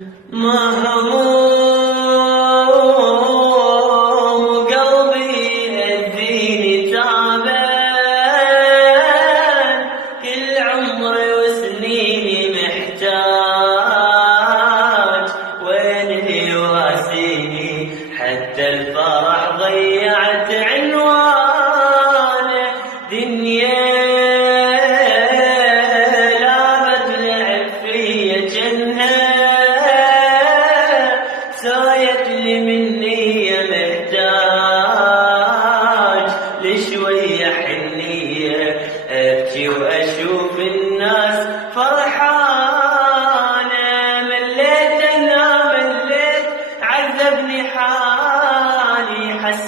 مهموم قلبي يأذيني تعبان، كل عمري وسنيني محتاج وين اللي يواسيني، حتى الفرح ضيعت عنوانه. دنيا لعبت لعب فيا جنها، سايت لي منية محتاج لشوية حنية، أبكي وأشوف الناس فرحانة. مليت أنا مليت عذبني حالي، حس